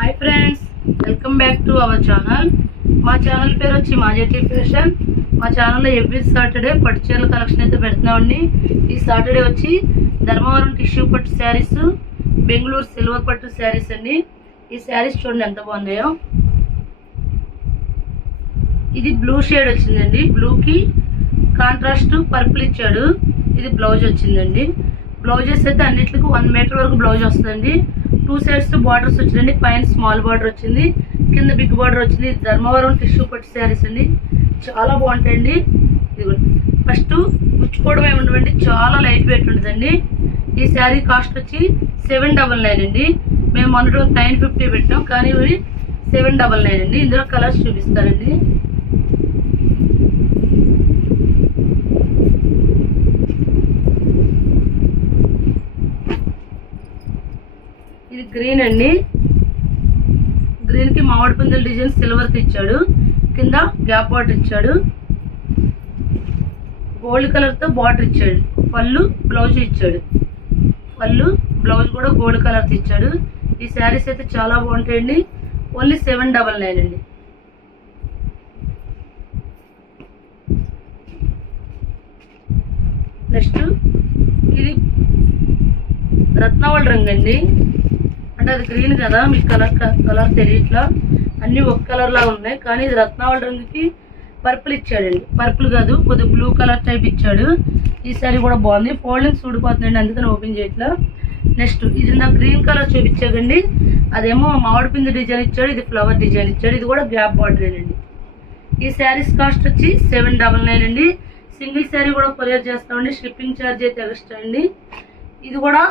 Hi friends welcome back to our channel మా channel పేరు వచ్చి మాజెటీ ఫ్యాషన్ మా ఛానల్లో ఎవ్రీ సాటర్డే పట్టు చీరల కలెక్షన్ అయితే పెడుతున్నామండి. ఈ సాటర్డే వచ్చి ధర్మవరం టిష్యూ పట్టు శారీస్ బెంగళూరు సిల్వర్ పట్టు శారీస్ అండి. ఈ శారీస్ చూడండి ఎంత బాగున్నాయో. ఇది బ్లూ షేడ్ వచ్చిందండి. బ్లూకి కాంట్రాస్ట్ పర్పుల్ ఇచ్చాడు. ఇది బ్లౌజ్ వచ్చిందండి. బ్లౌజెస్ అయితే అన్నిటికీ వన్ మీటర్ వరకు బ్లౌజ్ వస్తుందండి. టూ సైడ్స్ బార్డర్స్ వచ్చిందండి. పైన స్మాల్ బార్డర్ వచ్చింది. కింద బిగ్ బార్డర్ వచ్చింది. ధర్మవరం టిష్యూ పట్టు శారీస్ అండి. చాలా బాగుంటాయండి. ఫస్ట్ గుచ్చుకోవడం ఏముండవండి చాలా లైట్ వెయిట్ ఉంటుందండి ఈ శారీ కాస్ట్ వచ్చి సెవెన్ డబల్ నైన్ అండి. మేము మొన్నటి నైన్ ఫిఫ్టీ పెట్టాం. కానీ సెవెన్ డబల్ నైన్ అండి. ఇందులో కలర్స్ చూపిస్తారండి ఇది గ్రీన్ అండి. గ్రీన్కి మామిడి పందుల డిజైన్ సిల్వర్ ఇచ్చాడు. కింద గ్యాప్ వాటర్ ఇచ్చాడు. గోల్డ్ కలర్తో బార్డర్ ఇచ్చాడు. పళ్ళు బ్లౌజ్ ఇచ్చాడు. పళ్ళు బ్లౌజ్ కూడా గోల్డ్ కలర్ ఇచ్చాడు. ఈ శారీస్ అయితే చాలా బాగుంటాయండి. ఓన్లీ సెవెన్ డబల్ నైన్ అండి. నెక్స్ట్ ఇది రత్నవళి రంగు అండి అంటే అది గ్రీన్ కదా మీకు కలర్ కలర్ తెలియట్లా. అన్ని ఒక కలర్ లా ఉన్నాయి. కానీ ఇది రత్నావళి రంగుకి పర్పుల్ ఇచ్చాడండి. పర్పుల్ కాదు కొద్ది బ్లూ కలర్ టైప్ ఇచ్చాడు. ఈ సారీ కూడా బాగుంది. ఫోల్డింగ్స్ ఊడిపోతుందండి అందుకని ఓపెన్ చేయట్లా. నెక్స్ట్ ఇది నా గ్రీన్ కలర్ చూపించాకండి. అదేమో మామిడి పిండి డిజైన్ ఇచ్చాడు ఇది ఫ్లవర్ డిజైన్ ఇచ్చాడు. ఇది కూడా గ్యాప్ బార్డర్ అండి ఈ శారీస్ కాస్ట్ వచ్చి సెవెన్ డబల్ నైన్ అండి. సింగిల్ శారీ కూడా కొరియర్ చేస్తామండి. షిప్పింగ్ ఛార్జ్ అయితే ఎక్స్ట్రా అండి. ఇది కూడా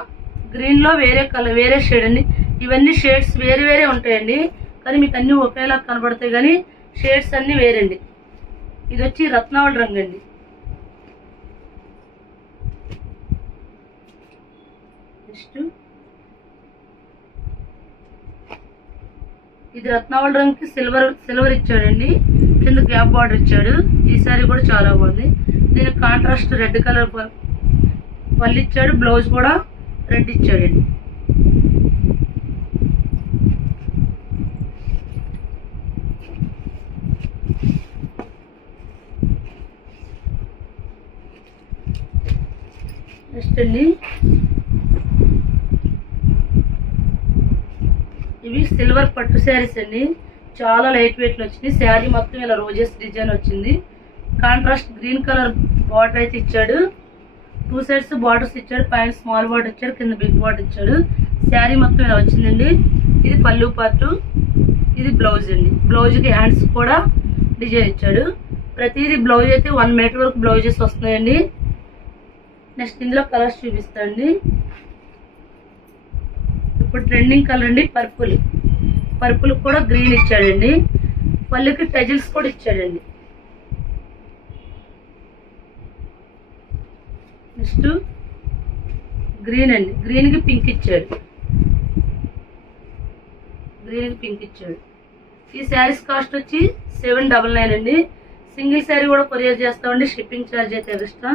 గ్రీన్లో వేరే కలర్ వేరే షేడ్ అండి. ఇవన్నీ షేడ్స్ వేరే వేరే ఉంటాయండి. కానీ మీకు అన్నీ ఒకేలా కనబడతాయి కానీ షేడ్స్ అన్నీ వేరండి. ఇది వచ్చి రత్నావళి రంగు అండి. నెక్స్ట్. ఇది రత్నావళి రంగుకి సిల్వర్ సిల్వర్ ఇచ్చాడండి. కింద గ్యాప్ బార్డర్ ఇచ్చాడు. ఈ సారీ కూడా చాలా బాగుంది. దీనికి కాంట్రాస్ట్ రెడ్ కలర్ పళ్ళు ఇచ్చాడు బ్లౌజ్ కూడా రెడ్ ఇచ్చాడండి. నెక్స్ట్ అండి. ఇవి సిల్వర్ పట్టు శారీస్ అండి. చాలా లైట్ వెయిట్ వచ్చింది శారీ మొత్తం ఇలా రోజెస్ డిజైన్ వచ్చింది. కాంట్రాస్ట్ గ్రీన్ కలర్ బార్డర్ అయితే ఇచ్చాడు. టూ సైడ్స్ బార్డర్స్ ఇచ్చాడు. పైన స్మాల్ బార్డర్ ఇచ్చాడు. కింద బిగ్ బార్డర్ ఇచ్చాడు. శారీ మొత్తం ఇలా వచ్చిందండి. ఇది పళ్ళు పార్టు ఇది బ్లౌజ్ అండి. బ్లౌజ్కి హ్యాండ్స్ కూడా డిజైన్ ఇచ్చాడు. ప్రతిదీ బ్లౌజ్ అయితే వన్ మీటర్ వరకు బ్లౌజెస్ వస్తున్నాయండి. నెక్స్ట్ ఇందులో కలర్స్ చూపిస్తాండి. ఇప్పుడు ట్రెండింగ్ కలర్ అండి పర్పుల్. పర్పుల్ కూడా గ్రీన్ ఇచ్చాడండి. పళ్ళుకి టజిల్స్ కూడా ఇచ్చాడండి. నెక్స్ట్ గ్రీన్ అండి. గ్రీన్కి పింక్ ఇచ్చాడు. గ్రీన్కి పింక్ ఇచ్చాడు. ఈ శారీస్ కాస్ట్ వచ్చి సెవెన్ డబల్ నైన్ అండి. సింగిల్ శారీ కూడా కొరియర్ చేస్తామండి. షిప్పింగ్ ఛార్జ్ అయితే ఎక్స్ట్రా.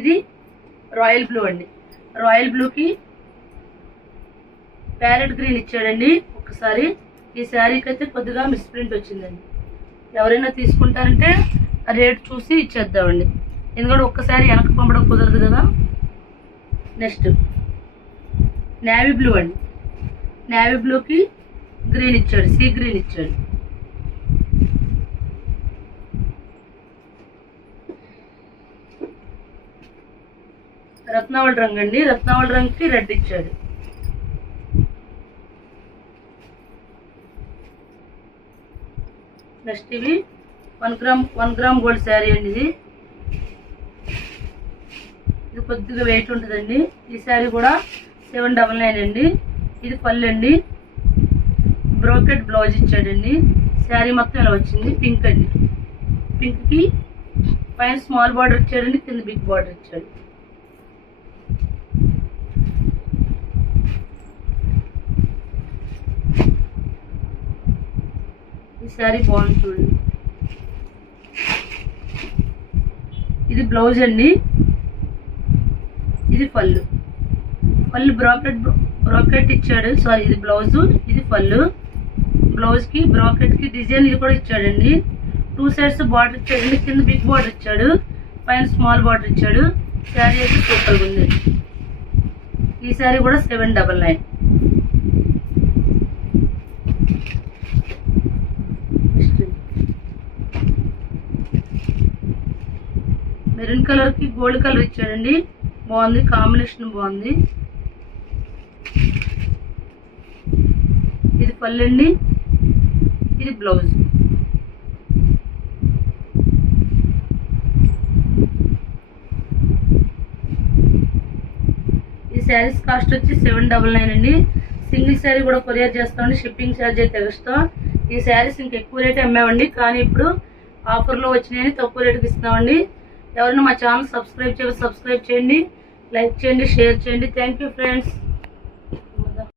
ఇది రాయల్ బ్లూ అండి. రాయల్ బ్లూకి ప్యారెట్ గ్రీన్ ఇచ్చాడండి ఒకసారి. ఈ శారీకి అయితే కొద్దిగా మిస్ప్రింట్ వచ్చిందండి. ఎవరైనా తీసుకుంటారంటే రేట్ చూసి ఇచ్చేద్దామండి. ఎందుకంటే ఒక్కసారి వెనక పంపడం కుదరదు కదా. నెక్స్ట్. నేవీ బ్లూ అండి. నేవీ బ్లూకి గ్రీన్ ఇచ్చాడు సీ గ్రీన్ ఇచ్చాడు. రత్నావళి రంగు అండి. రత్నావళి రంగుకి రెడ్ ఇచ్చాడు. నెక్స్ట్ ఇవి one gram one gram gold sari అండి ఇది. ఇది కొద్దిగా వెయిట్ ఉంటుందండి. ఈ శారీ కూడా సెవెన్ డబల్ నైన్ అండి. ఇది పళ్ళు అండి. బ్రోకెట్ బ్లౌజ్ ఇచ్చాడండి. శారీ మొత్తం ఇలా వచ్చింది. పింక్ అండి. పింక్కి పైన స్మాల్ బార్డర్ ఇచ్చాడండి. కింద బిగ్ బార్డర్ ఇచ్చాడు. శారీ బాగుంది చూడండి ఇది బ్లౌజ్ అండి. ఇది పళ్ళు. పళ్ళు బ్రాకెట్ బ్రాకెట్ ఇచ్చాడు. సారీ ఇది బ్లౌజ్ ఇది పళ్ళు. బ్లౌజ్కి కి డిజైన్ ఇది కూడా ఇచ్చాడండి. టూ సైడ్స్ బార్డర్ ఇచ్చాడండి కింద బిగ్ బార్డర్ ఇచ్చాడు. పైన స్మాల్ బార్డర్ ఇచ్చాడు. శారీ అయితే సూపర్గా ఉంది. ఈ శారీ కూడా సెవెన్ డబల్ నైన్ కలర్కి గోల్డ్ కలర్ ఇచ్చాడండి. బాగుంది కాంబినేషన్ బాగుంది. ఇది పళ్ళండి ఇది బ్లౌజ్ ఈ శారీస్ కాస్ట్ వచ్చి సెవెన్ డబల్ నైన్ అండి. సింగిల్ శారీ కూడా కొరియర్ చేస్తామండి షిప్పింగ్ ఛార్జ్ అయితే ఎక్స్ట్రా ఈ శారీస్ ఇంకా ఎక్కువ రేట్ అమ్మామండి కానీ ఇప్పుడు ఆఫర్లో వచ్చినాయని తక్కువ రేటుకి ఇస్తున్నామండి ఎవరైనా మా ఛానల్ సబ్స్క్రైబ్ చేయాలి సబ్స్క్రైబ్ చేయండి లైక్ చేయండి షేర్ చేయండి. Thank you friends.